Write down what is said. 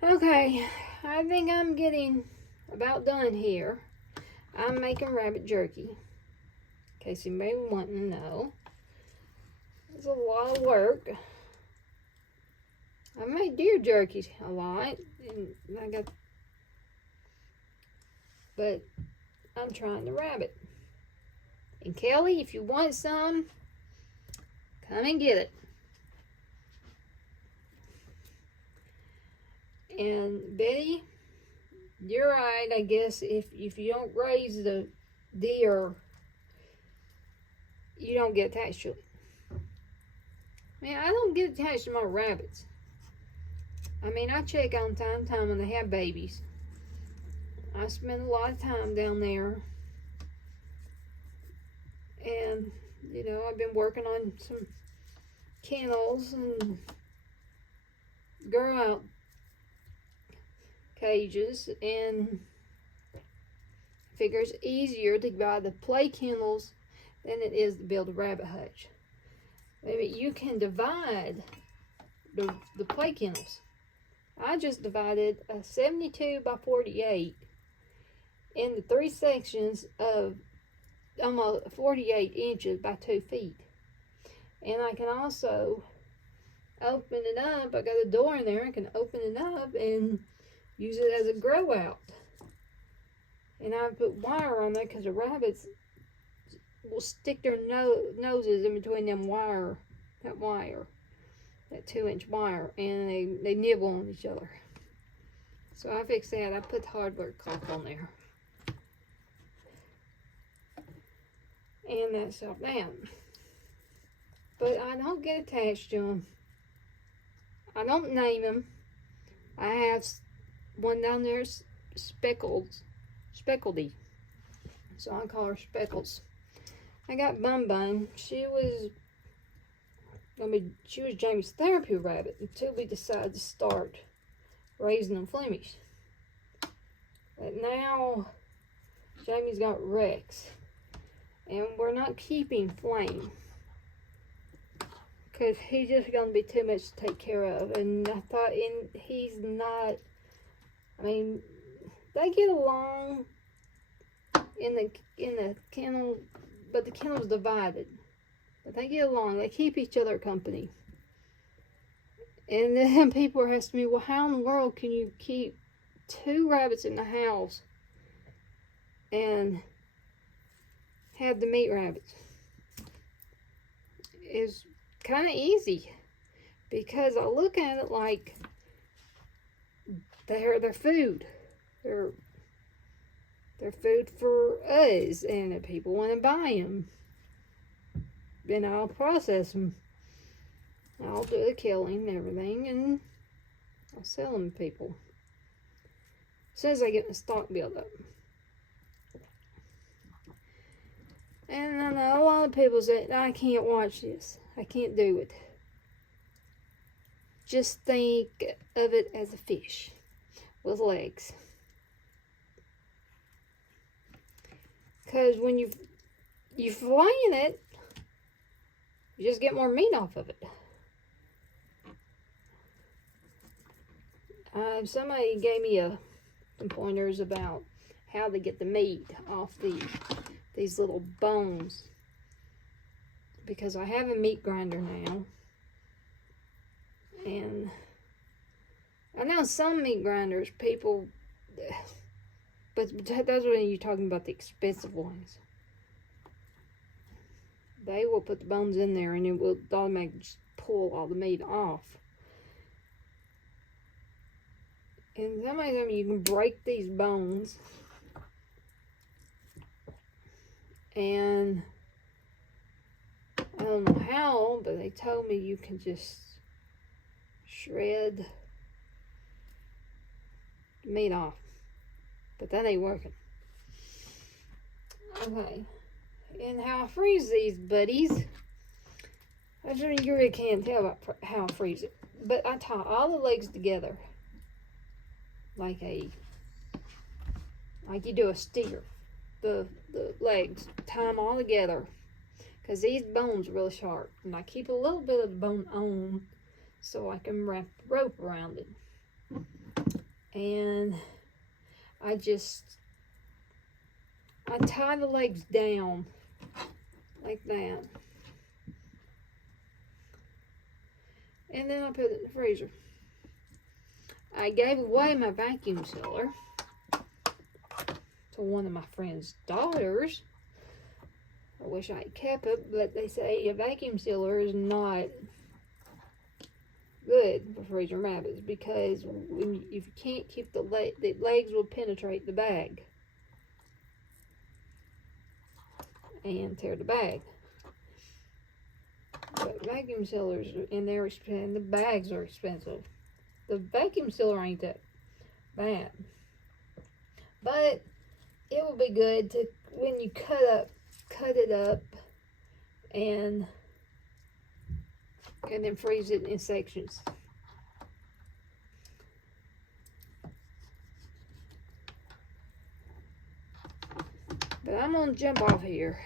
Okay, I think I'm getting about done here. I'm making rabbit jerky. In case anybody wanting to know. It's a lot of work. I make deer jerky a lot, but I'm trying the rabbit. And Kelly, if you want some, come and get it. And Betty, you're right. I guess if you don't raise the deer, you don't get attached to it. Man, I don't get attached to my rabbits. I mean, I check on time to time when they have babies. I spend a lot of time down there. And, I've been working on some kennels and grow out cages, and figure it's easier to buy the play kennels than it is to build a rabbit hutch. Maybe you can divide the play kennels. I just divided a 72 by 48 into 3 sections of almost 48 inches by 2 feet. And I can also open it up. I got a door in there. I can open it up and use it as a grow out. And I put wire on there because the rabbits will stick their noses in between that 2-inch wire, and they nibble on each other. So I fixed that. I put the hardware caulk on there. And that's all down. But I don't get attached to them. I don't name them. I have one down there, Speckledy. So I call her Speckles. I got Bun Bun. She was Jamie's therapy rabbit until we decided to start raising them Flemish. But now Jamie's got Rex, and we're not keeping Flame because he's just gonna be too much to take care of. And I thought, he's not. I mean, they get along in the kennel, but the kennel's divided. But they get along. They keep each other company. And then people are asking me, well, how in the world can you keep 2 rabbits in the house and have the meat rabbits? It's kind of easy, because I look at it like they're food. They're food for us, and if people want to buy them, then I'll process them. I'll do the killing and everything, and I'll sell them to people as soon as I get the stock built up. And I know a lot of people say, I can't watch this. I can't do it. Just think of it as a fish with legs. Because when you flaying it, you just get more meat off of it. Somebody gave me some pointers about how to get the meat off these little bones, because I have a meat grinder now, and I know some meat grinders but those are when you're talking about the expensive ones. They will put the bones in there, and it will automatically just pull all the meat off. And some of them you can break these bones, and I don't know how, but they told me you can just shred the meat off. But that ain't working. Okay. And how I freeze these buddies, I mean, you really can't tell about how I freeze it. But I tie all the legs together like you do a steer. The legs, tie them all together, because these bones are really sharp. And I keep a little bit of the bone on so I can wrap the rope around it. and I tie the legs down like that, and then I put it in the freezer. I gave away my vacuum sealer to one of my friend's daughters. I wish I had kept it, but they say a vacuum sealer is not good for freezing rabbits because if you can't keep the legs will penetrate the bag and tear the bag. But vacuum sealers, and they're expensive, the bags are expensive. The vacuum sealer ain't that bad, but it will be good to, when you cut it up and then freeze it in sections. But I'm gonna jump off here.